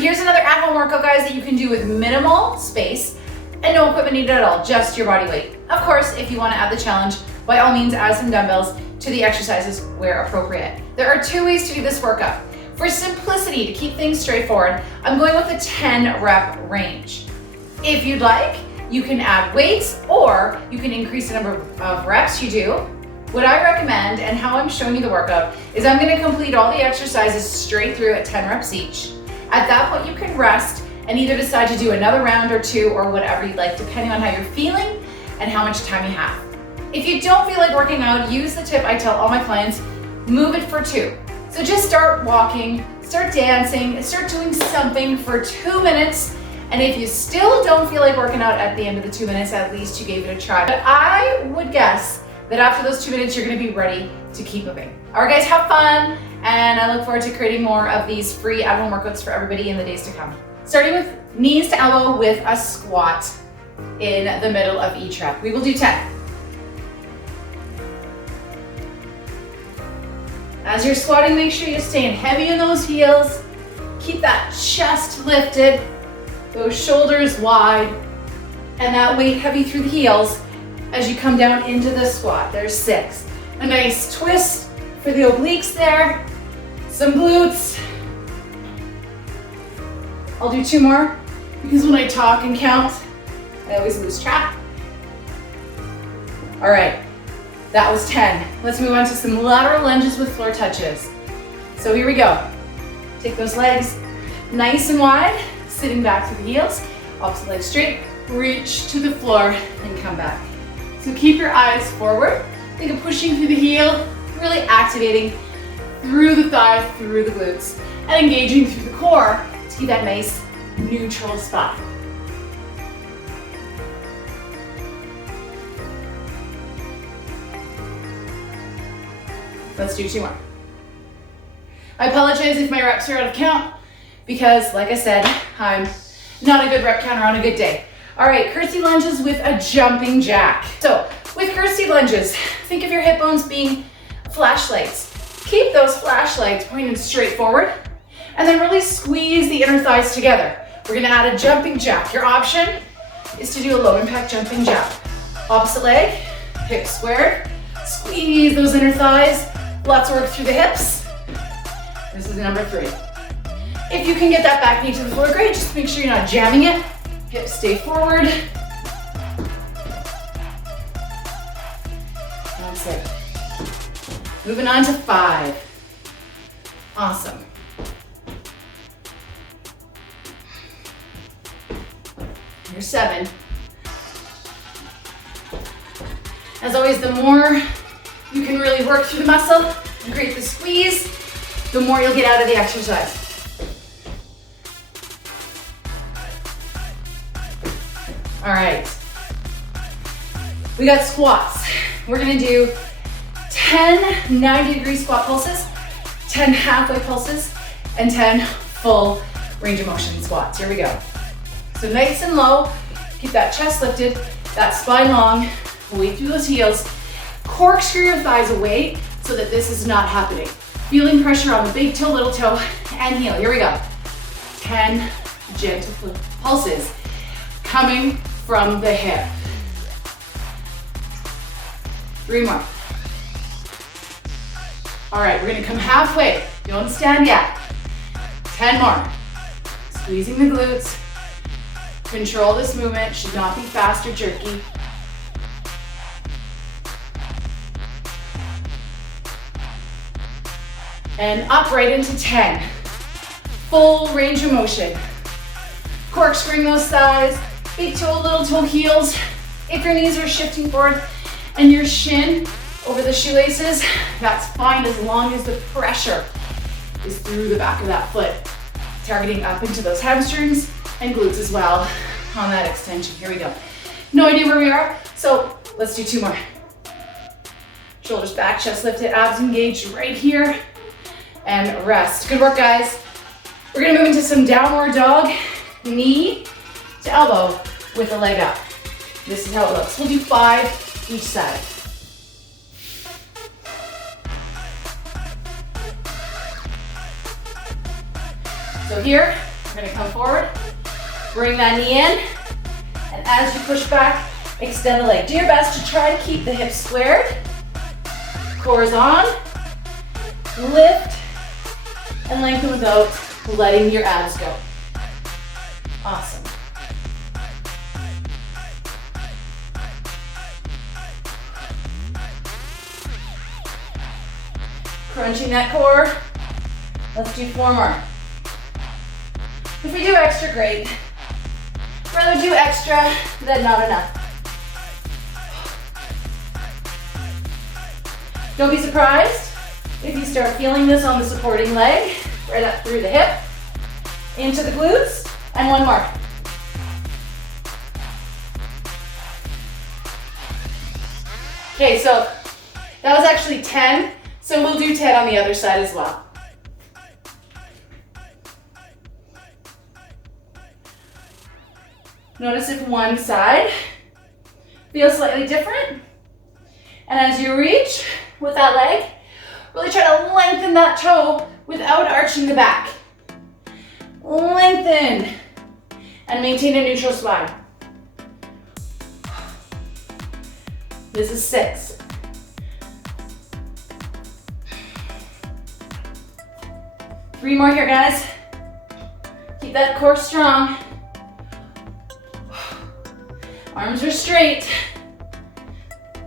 Here's another at-home workout, guys, that you can do with minimal space and no equipment needed at all, just your body weight. Of course, if you want to add the challenge, by all means add some dumbbells to the exercises where appropriate. There are 2 ways to do this workout. For simplicity, to keep things straightforward, I'm going with a 10 rep range. If you'd like, you can add weights or you can increase the number of reps you do. What I recommend and how I'm showing you the workout is I'm going to complete all the exercises straight through at 10 reps each. At that point, you can rest and either decide to do another round or 2 or whatever you'd like, depending on how you're feeling and how much time you have. If you don't feel like working out, use the tip I tell all my clients, move it for 2. So just start walking, start dancing, start doing something for 2 minutes. And if you still don't feel like working out at the end of the 2 minutes, at least you gave it a try. But I would guess that after those 2 minutes, you're gonna be ready to keep moving. All right, guys, have fun. And I look forward to creating more of these free at-home workouts for everybody in the days to come. Starting with knees to elbow with a squat in the middle of each rep. We will do 10. As you're squatting, make sure you're staying heavy in those heels. Keep that chest lifted, those shoulders wide, and that weight heavy through the heels as you come down into the squat. There's 6. A nice twist for the obliques there, some glutes. I'll do 2 more because when I talk and count, I always lose track. All right. That was 10. Let's move on to some lateral lunges with floor touches. So here we go. Take those legs nice and wide, sitting back through the heels, opposite leg straight, reach to the floor and come back. So keep your eyes forward. Think of pushing through the heel, really activating through the thigh, through the glutes, and engaging through the core to keep that nice neutral spot. Let's do 2 more. I apologize if my reps are out of count because, like I said, I'm not a good rep counter on a good day. All right, curtsy lunges with a jumping jack. So with curtsy lunges, think of your hip bones being flashlights. Keep those flashlights pointed straight forward and then really squeeze the inner thighs together. We're gonna add a jumping jack. Your option is to do a low impact jumping jack. Opposite leg, hips squared, squeeze those inner thighs. Lots of work through the hips. This is number 3. If you can get that back knee to the floor, great. Just make sure you're not jamming it. Hips stay forward. That's it. Moving on to 5. Awesome. Here's 7. As always, the more you can really work through the muscle and create the squeeze, the more you'll get out of the exercise. All right. We got squats. We're gonna do 10 90-degree squat pulses, 10 halfway pulses, and 10 full range of motion squats. Here we go. So nice and low, keep that chest lifted, that spine long, weight through those heels. Corkscrew your thighs away so that this is not happening. Feeling pressure on the big toe, little toe, and heel. Here we go. 10 gentle pulses coming from the hip. 3 more. All right, we're gonna come halfway. Don't stand yet. 10 more. Squeezing the glutes. Control this movement, should not be fast or jerky. And up right into 10. Full range of motion. Corkscrewing those thighs, big toe, little toe heels. If your knees are shifting forward and your shin over the shoelaces, that's fine as long as the pressure is through the back of that foot. Targeting up into those hamstrings and glutes as well on that extension. Here we go. No idea where we are, so let's do 2 more. Shoulders back, chest lifted, abs engaged right here. And rest. Good work, guys. We're gonna move into some downward dog, knee to elbow with a leg up. This is how it looks. We'll do 5 each side. So here, we're We're gonna come forward, bring that knee in, and as you push back, extend the leg. Do your best to try to keep the hips squared. Core is on. Lift and lengthen without letting your abs go. Awesome. Crunching that core. Let's do 4 more. If we do extra, great. Rather do extra than not enough. Don't be surprised if you start feeling this on the supporting leg, right up through the hip, into the glutes, and 1 more. Okay, so that was actually 10, so we'll do 10 on the other side as well. Notice if one side feels slightly different, and as you reach with that leg, really try to lengthen that toe without arching the back. Lengthen and maintain a neutral spine. This is 6. Three more here, guys. Keep that core strong. Arms are straight.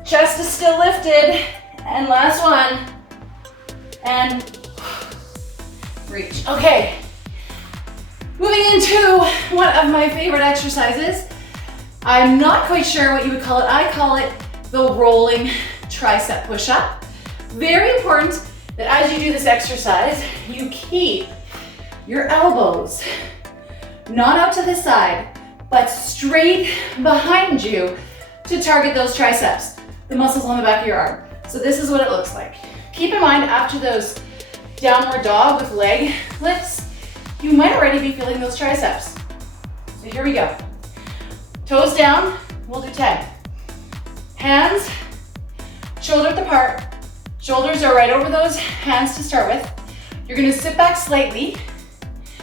Chest is still lifted. And last one. And reach. Okay. Moving into one of my favorite exercises. I'm not quite sure what you would call it. I call it the rolling tricep push-up. Very important that as you do this exercise, you keep your elbows not out to the side, but straight behind you to target those triceps, the muscles on the back of your arm. So this is what it looks like. Keep in mind, after those downward dog with leg lifts, you might already be feeling those triceps. So here we go. Toes down, we'll do 10. Hands, shoulder width apart. Shoulders are right over those hands to start with. You're gonna sit back slightly.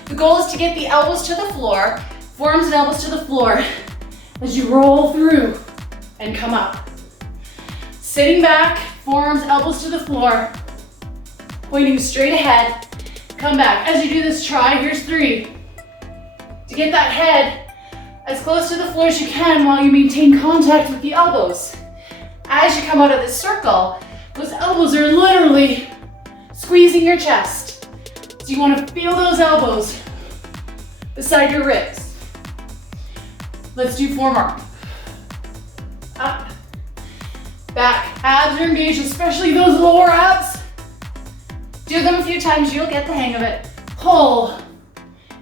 The goal is to get the elbows to the floor, forearms and elbows to the floor as you roll through and come up. Sitting back, forearms, elbows to the floor, pointing straight ahead, come back. As you do this, try, here's 3. To get that head as close to the floor as you can while you maintain contact with the elbows. As you come out of this circle, those elbows are literally squeezing your chest. So you want to feel those elbows beside your ribs. Let's do 4 more. Up, back, abs are engaged, especially those lower abs. Do them a few times, you'll get the hang of it. Pull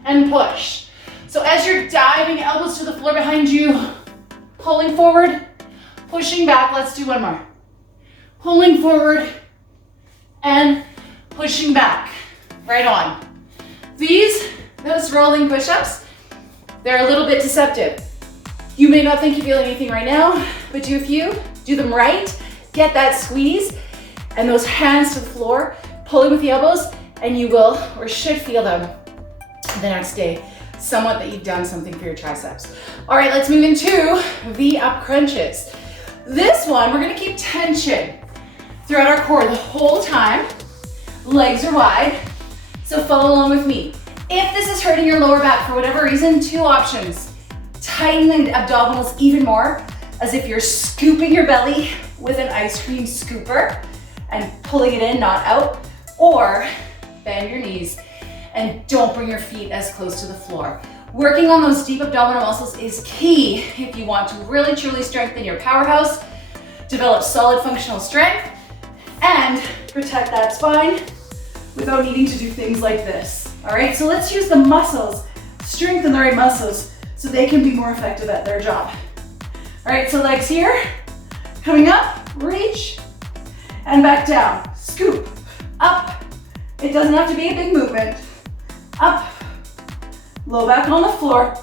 and push. So as you're diving, elbows to the floor behind you, pulling forward, pushing back. Let's do 1 more. Pulling forward and pushing back. Right on. Those rolling push-ups, they're a little bit deceptive. You may not think you feel anything right now, but do a few, do them right, get that squeeze, and those hands to the floor, pulling with the elbows, and you will, or should feel them the next day. Somewhat that you've done something for your triceps. All right, let's move into V-up crunches. This one, we're gonna keep tension throughout our core the whole time. Legs are wide, so follow along with me. If this is hurting your lower back for whatever reason, 2 options. Tighten the abdominals even more, as if you're scooping your belly with an ice cream scooper and pulling it in, not out, or bend your knees and don't bring your feet as close to the floor. Working on those deep abdominal muscles is key if you want to really truly strengthen your powerhouse, develop solid functional strength, and protect that spine without needing to do things like this. All right, so let's use the muscles, strengthen the right muscles so they can be more effective at their job. All right, so legs here, coming up, reach, and back down. Scoop, up. It doesn't have to be a big movement. Up, low back on the floor.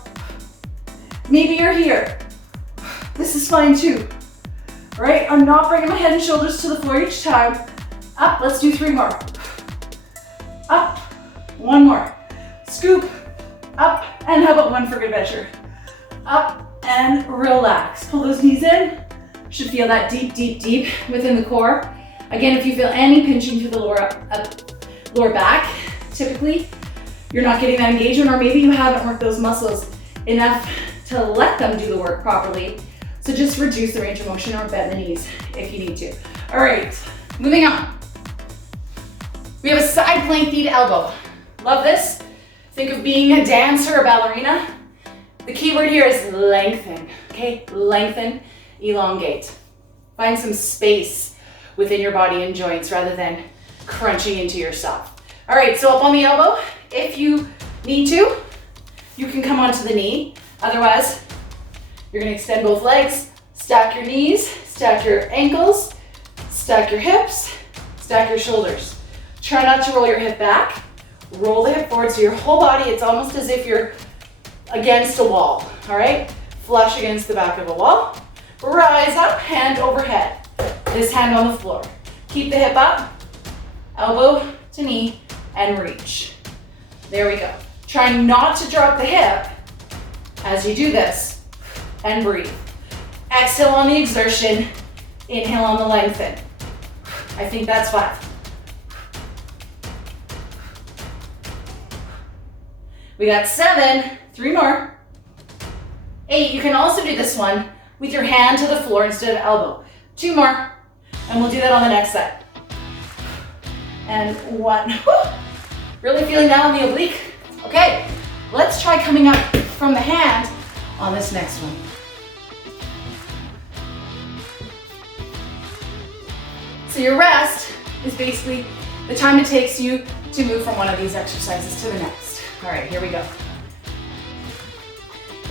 Maybe you're here. This is fine too. All right, I'm not bringing my head and shoulders to the floor each time. Up, let's do 3 more. Up, 1 more. Scoop, up, And how about one for good measure? Up and relax. Pull those knees in. Should feel that deep, deep, deep within the core. Again, if you feel any pinching through the lower back, typically you're not getting that engagement, or maybe you haven't worked those muscles enough to let them do the work properly. So just reduce the range of motion or bend the knees if you need to. All right, moving on. We have a side plank knee to elbow. Love this. Think of being a dancer or ballerina. The key word here is lengthen, okay? Lengthen, elongate. Find some space within your body and joints rather than crunching into yourself. All right, so up on the elbow. If you need to, you can come onto the knee. Otherwise, you're gonna extend both legs, stack your knees, stack your ankles, stack your hips, stack your shoulders. Try not to roll your hip back. Roll the hip forward so your whole body, it's almost as if you're against a wall, all right? Flush against the back of a wall. Rise up, hand overhead. This hand on the floor. Keep the hip up, elbow to knee, and reach. There we go. Try not to drop the hip as you do this, and breathe. Exhale on the exertion, inhale on the lengthen. I think that's 5. We got 7, 3 more. 8, you can also do this one with your hand to the floor instead of elbow. 2 more, and we'll do that on the next side. And 1, really feeling that on the oblique? Okay, let's try coming up from the hand on this next one. So your rest is basically the time it takes you to move from one of these exercises to the next. All right, here we go.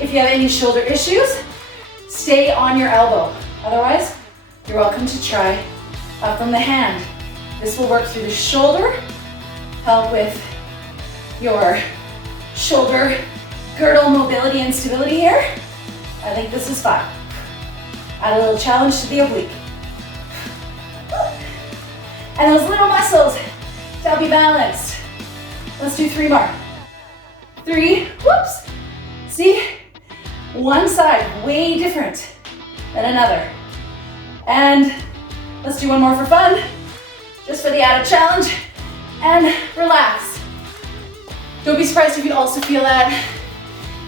If you have any shoulder issues, stay on your elbow. Otherwise, you're welcome to try up from the hand. This will work through the shoulder, help with your shoulder girdle mobility and stability here. I think this is 5. Add a little challenge to the oblique. And those little muscles to help you balance. Let's do 3 more. 3, whoops. See, one side way different than another. And let's do 1 more for fun, just for the added challenge, and relax. Don't be surprised if you also feel that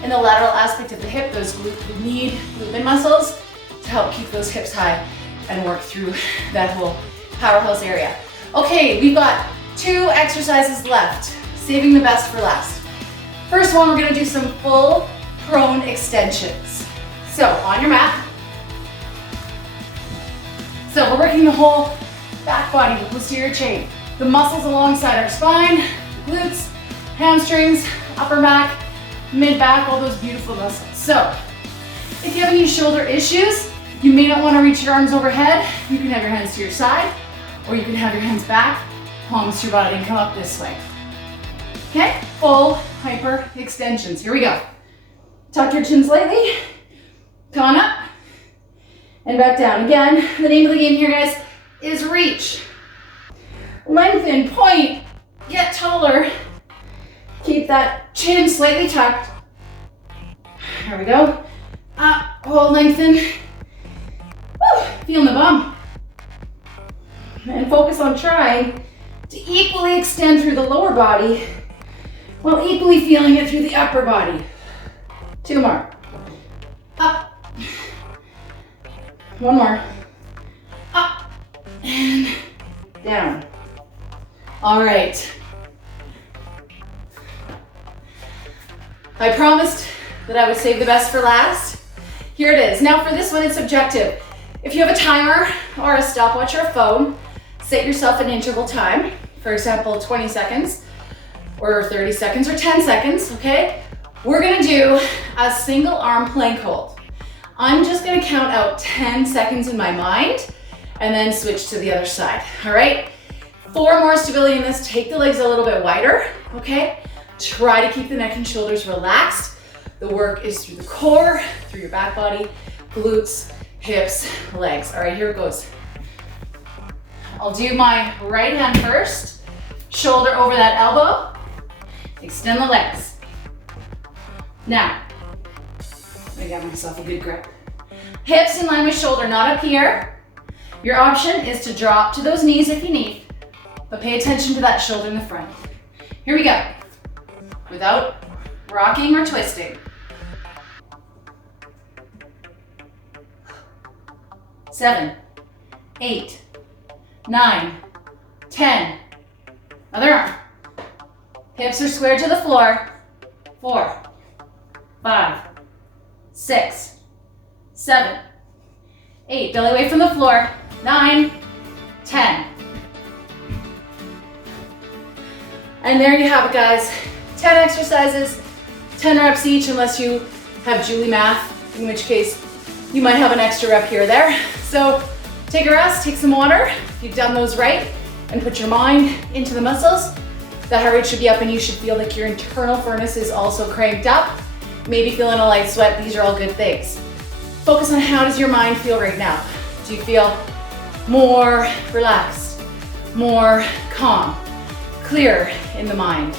in the lateral aspect of the hip, those glute muscles to help keep those hips high and work through that whole powerhouse area. Okay, we've got 2 exercises left, saving the best for last. First one, we're gonna do some full prone extensions. So on your mat. So we're working the whole back body, the posterior chain. The muscles alongside our spine, glutes, hamstrings, upper back, mid back, all those beautiful muscles. So if you have any shoulder issues, you may not want to reach your arms overhead. You can have your hands to your side, or you can have your hands back, palms to your body, and come up this way. Okay, full hyper extensions. Here we go. Tuck your chin slightly, come on up, and back down. Again, the name of the game here, guys, is reach. Lengthen, point, get taller. Keep that chin slightly tucked. Here we go. Up, hold, lengthen. Woo, feeling the bum. And focus on trying to equally extend through the lower body while equally feeling it through the upper body. 2 more. Up. 1 more. Up and down. All right. I promised that I would save the best for last. Here it is. Now for this one, it's subjective. If you have a timer or a stopwatch or a phone, set yourself an interval time. For example, 20 seconds or 30 seconds or 10 seconds, okay? We're gonna do a single arm plank hold. I'm just gonna count out 10 seconds in my mind and then switch to the other side, all right? For more stability in this, take the legs a little bit wider, okay? Try to keep the neck and shoulders relaxed. The work is through the core, through your back body, glutes, hips, legs. All right, here it goes. I'll do my right hand first, shoulder over that elbow, extend the legs. Now, I'm gonna get myself a good grip. Hips in line with shoulder, not up here. Your option is to drop to those knees if you need, but pay attention to that shoulder in the front. Here we go. Without rocking or twisting. 7, 8, 9, 10. Other arm. Hips are squared to the floor. 4, 5, 6, 7, 8. Belly away from the floor. 9, 10. And there you have it, guys. 10 exercises, 10 reps each, unless you have Julie math, in which case you might have an extra rep here or there. So take a rest, take some water. If you've done those right and put your mind into the muscles, the heart rate should be up and you should feel like your internal furnace is also cranked up. Maybe feeling a light sweat. These are all good things. Focus on how does your mind feel right now. Do you feel more relaxed, more calm, clear in the mind,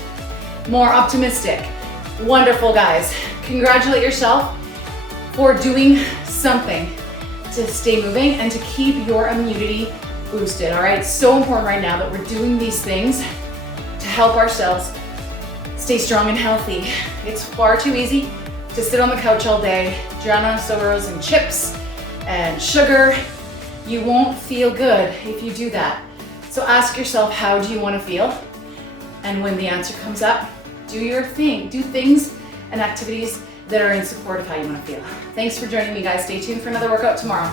more optimistic? Wonderful, guys. Congratulate yourself for doing something to stay moving and to keep your immunity boosted, all right? So important right now that we're doing these things to help ourselves stay strong and healthy. It's far too easy to sit on the couch all day, drown on sodas and chips and sugar. You won't feel good if you do that. So ask yourself, how do you want to feel? And when the answer comes up, do your thing. Do things and activities that are in support of how you want to feel. Thanks for joining me, guys. Stay tuned for another workout tomorrow.